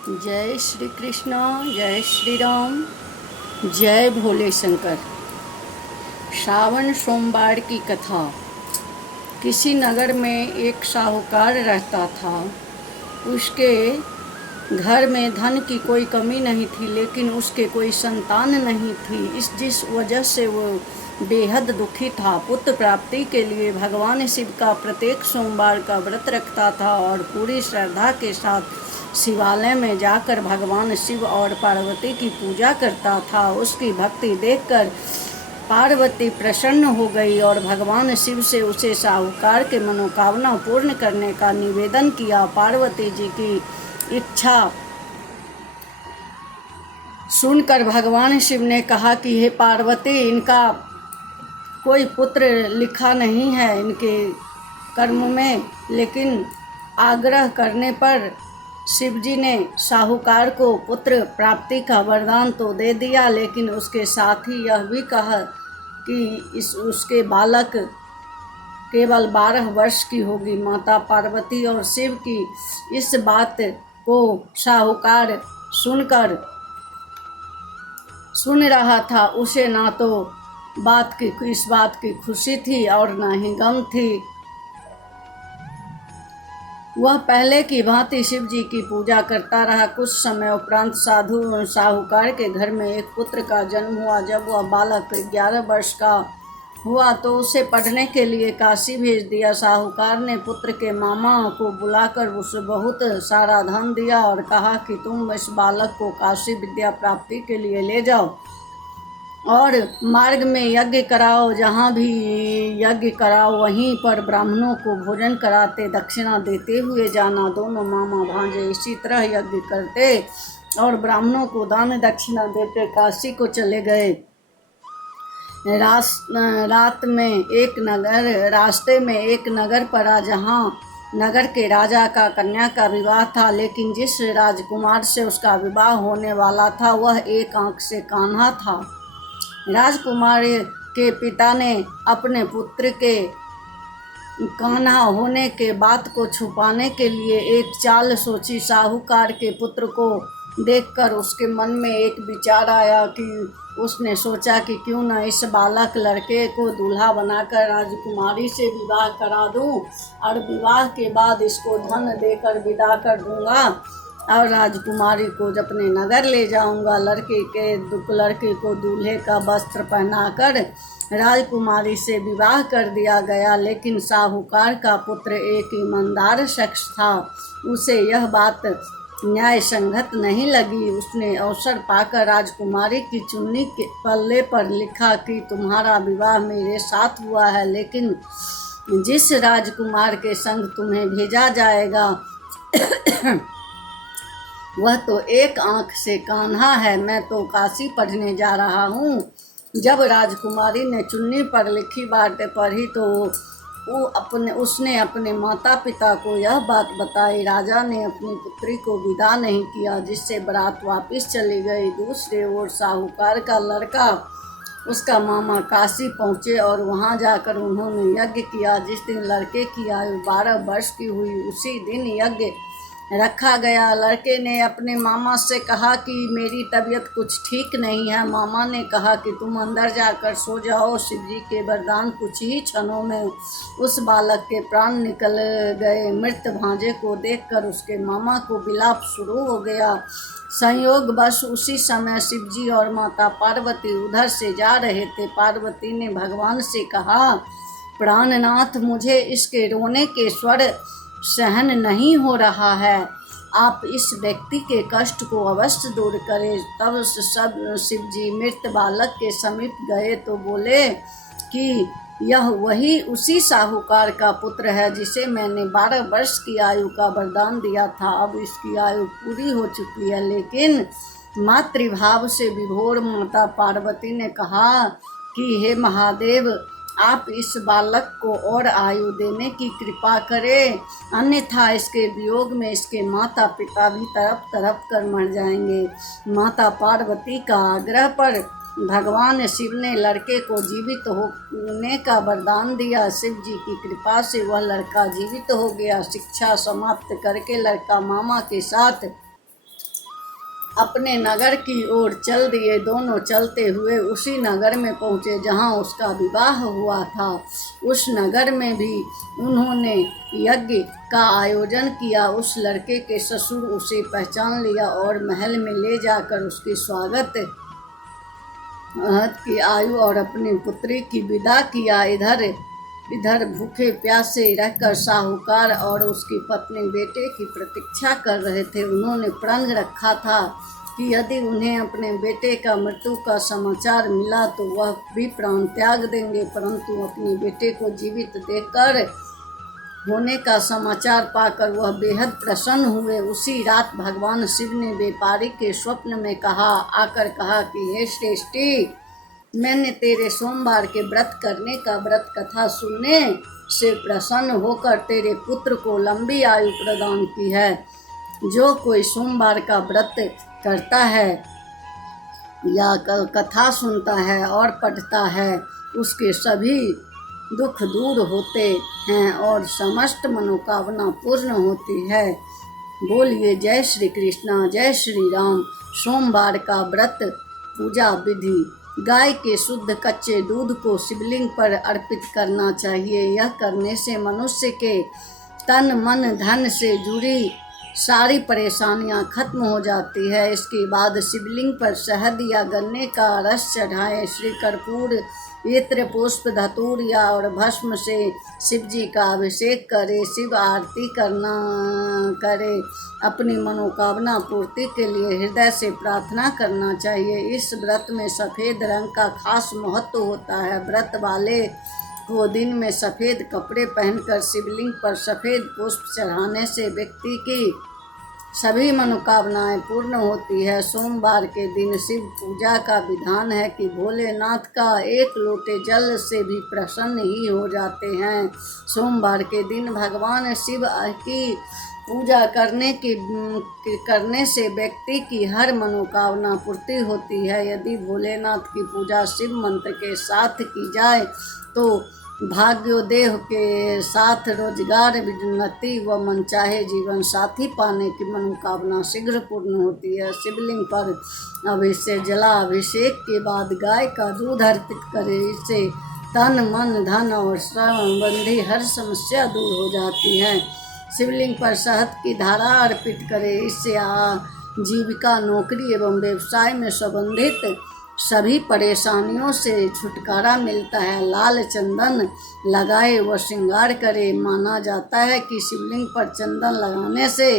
जय श्री कृष्ण, जय श्री राम, जय भोले शंकर। श्रावण सोमवार की कथा। किसी नगर में एक साहूकार रहता था। उसके घर में धन की कोई कमी नहीं थी, लेकिन उसके कोई संतान नहीं थी। जिस वजह से वो बेहद दुखी था। पुत्र प्राप्ति के लिए भगवान शिव का प्रत्येक सोमवार का व्रत रखता था और पूरी श्रद्धा के साथ शिवालय में जाकर भगवान शिव और पार्वती की पूजा करता था। उसकी भक्ति देखकर पार्वती प्रसन्न हो गई और भगवान शिव से उसे साहूकार के मनोकामना पूर्ण करने का निवेदन किया। पार्वती जी की इच्छा सुनकर भगवान शिव ने कहा कि हे पार्वती, इनका कोई पुत्र लिखा नहीं है इनके कर्म में। लेकिन आग्रह करने पर शिवजी ने साहूकार को पुत्र प्राप्ति का वरदान तो दे दिया, लेकिन उसके साथ ही यह भी कहा कि उसके बालक केवल 12 वर्ष की होगी। माता पार्वती और शिव की इस बात को साहूकार सुन रहा था। उसे ना तो इस बात की खुशी थी और ना ही गम थी। वह पहले की भांति शिव जी की पूजा करता रहा। कुछ समय उपरांत साहूकार के घर में एक पुत्र का जन्म हुआ। जब वह बालक 11 वर्ष का हुआ तो उसे पढ़ने के लिए काशी भेज दिया। साहूकार ने पुत्र के मामा को बुलाकर उसे बहुत सारा धन दिया और कहा कि तुम इस बालक को काशी विद्या प्राप्ति के लिए ले जाओ और मार्ग में यज्ञ कराओ। जहाँ भी यज्ञ कराओ वहीं पर ब्राह्मणों को भोजन कराते दक्षिणा देते हुए जाना। दोनों मामा भांजे इसी तरह यज्ञ करते और ब्राह्मणों को दान दक्षिणा देते काशी को चले गए। रास्ते में एक नगर पड़ा, जहाँ नगर के राजा का कन्या का विवाह था। लेकिन जिस राजकुमार से उसका विवाह होने वाला था वह एक आंख से कान्हा था। राजकुमार के पिता ने अपने पुत्र के कान्हा होने के बात को छुपाने के लिए एक चाल सोची। साहूकार के पुत्र को देखकर उसके मन में एक विचार आया कि उसने सोचा कि क्यों न इस बालक लड़के को दूल्हा बनाकर राजकुमारी से विवाह करा दूं और विवाह के बाद इसको धन देकर विदा कर दूंगा और राजकुमारी को अपने नगर ले जाऊंगा। लड़के को दूल्हे का वस्त्र पहनाकर राजकुमारी से विवाह कर दिया गया। लेकिन साहूकार का पुत्र एक ईमानदार शख्स था। उसे यह बात न्याय संगत नहीं लगी। उसने अवसर पाकर राजकुमारी की चुन्नी के पल्ले पर लिखा कि तुम्हारा विवाह मेरे साथ हुआ है, लेकिन जिस राजकुमार के संग तुम्हें भेजा जाएगा वह तो एक आंख से कान्हा है। मैं तो काशी पढ़ने जा रहा हूँ। जब राजकुमारी ने चुन्नी पर लिखी बात पढ़ी तो उसने अपने माता पिता को यह बात बताई। राजा ने अपनी पुत्री को विदा नहीं किया, जिससे बारात वापस चली गई। दूसरे ओर साहूकार का लड़का उसका मामा काशी पहुँचे और वहाँ जाकर उन्होंने यज्ञ किया। जिस दिन लड़के की आयु 12 वर्ष की हुई उसी दिन यज्ञ रखा गया। लड़के ने अपने मामा से कहा कि मेरी तबीयत कुछ ठीक नहीं है। मामा ने कहा कि तुम अंदर जाकर सो जाओ। शिवजी के वरदान कुछ ही क्षणों में उस बालक के प्राण निकल गए। मृत भांजे को देखकर उसके मामा को विलाप शुरू हो गया। संयोग बस उसी समय शिवजी और माता पार्वती उधर से जा रहे थे। पार्वती ने भगवान से कहा, प्राणनाथ, मुझे इसके रोने के स्वर सहन नहीं हो रहा है। आप इस व्यक्ति के कष्ट को अवश्य दूर करें। तब शिवजी मृत बालक के समीप गए तो बोले कि यह वही उसी साहूकार का पुत्र है जिसे मैंने 12 वर्ष की आयु का वरदान दिया था। अब इसकी आयु पूरी हो चुकी है। लेकिन मातृभाव से विभोर माता पार्वती ने कहा कि हे महादेव, आप इस बालक को और आयु देने की कृपा करें, अन्यथा इसके वियोग में इसके माता पिता भी तड़प तड़प कर मर जाएंगे। माता पार्वती का आग्रह पर भगवान शिव ने लड़के को जीवित होने का वरदान दिया। शिव जी की कृपा से वह लड़का जीवित हो गया। शिक्षा समाप्त करके लड़का मामा के साथ अपने नगर की ओर चल दिए। दोनों चलते हुए उसी नगर में पहुँचे जहाँ उसका विवाह हुआ था। उस नगर में भी उन्होंने यज्ञ का आयोजन किया। उस लड़के के ससुर उसे पहचान लिया और महल में ले जाकर उसकी स्वागत की आयु और अपनी पुत्री की विदा किया। इधर भूखे प्यासे रहकर साहूकार और उसकी पत्नी बेटे की प्रतीक्षा कर रहे थे। उन्होंने प्रण रखा था कि यदि उन्हें अपने बेटे का मृत्यु का समाचार मिला तो वह भी प्राण त्याग देंगे, परंतु अपने बेटे को जीवित देखकर होने का समाचार पाकर वह बेहद प्रसन्न हुए। उसी रात भगवान शिव ने व्यापारी के स्वप्न में आकर कहा कि हे श्रेष्ठी, मैंने तेरे सोमवार के व्रत करने का व्रत कथा सुनने से प्रसन्न होकर तेरे पुत्र को लंबी आयु प्रदान की है। जो कोई सोमवार का व्रत करता है या कथा सुनता है और पढ़ता है, उसके सभी दुख दूर होते हैं और समस्त मनोकामना पूर्ण होती है। बोलिए जय श्री कृष्णा, जय श्री राम। सोमवार का व्रत पूजा विधि। गाय के शुद्ध कच्चे दूध को शिवलिंग पर अर्पित करना चाहिए। यह करने से मनुष्य के तन मन धन से जुड़ी सारी परेशानियां खत्म हो जाती है। इसके बाद शिवलिंग पर शहद या गन्ने का रस चढ़ाएं। श्री कर्पूर, इत्र, पुष्प, धतूर या और भस्म से शिव जी का अभिषेक करें। शिव आरती करे। अपनी मनोकामना पूर्ति के लिए हृदय से प्रार्थना करना चाहिए। इस व्रत में सफ़ेद रंग का खास महत्व होता है। व्रत वाले को दिन में सफ़ेद कपड़े पहनकर शिवलिंग पर सफ़ेद पुष्प चढ़ाने से व्यक्ति की सभी मनोकामनाएं पूर्ण होती है। सोमवार के दिन शिव पूजा का विधान है कि भोलेनाथ का एक लोटे जल से भी प्रसन्न ही हो जाते हैं। सोमवार के दिन भगवान शिव की पूजा करने से व्यक्ति की हर मनोकामना पूर्ति होती है। यदि भोलेनाथ की पूजा शिव मंत्र के साथ की जाए तो भाग्योदय के साथ रोजगार, उन्नति व मनचाहे जीवन साथी पाने की मनोकामना शीघ्र पूर्ण होती है। शिवलिंग पर जलाभिषेक के बाद गाय का दूध अर्पित करें। इससे तन मन धन और संबंधी हर समस्या दूर हो जाती है। शिवलिंग पर शहद की धारा अर्पित करें। इससे जीविका, नौकरी एवं व्यवसाय में संबंधित सभी परेशानियों से छुटकारा मिलता है। लाल चंदन लगाए व श्रृंगार करे। माना जाता है कि शिवलिंग पर चंदन लगाने से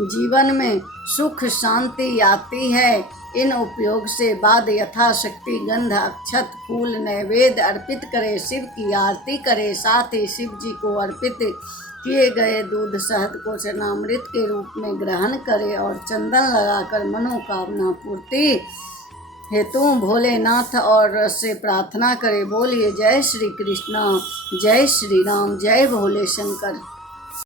जीवन में सुख शांति आती है। इन उपयोग से बाद यथाशक्ति गंध, अक्षत, फूल, नैवेद्य अर्पित करे। शिव की आरती करे। साथ ही शिव जी को अर्पित किए गए दूध शहद को चरणामृत के रूप में ग्रहण करे और चंदन लगाकर मनोकामना पूर्ति हेतु भोलेनाथ और से प्रार्थना करे। बोलिए जय श्री कृष्णा, जय श्री राम, जय भोले शंकर।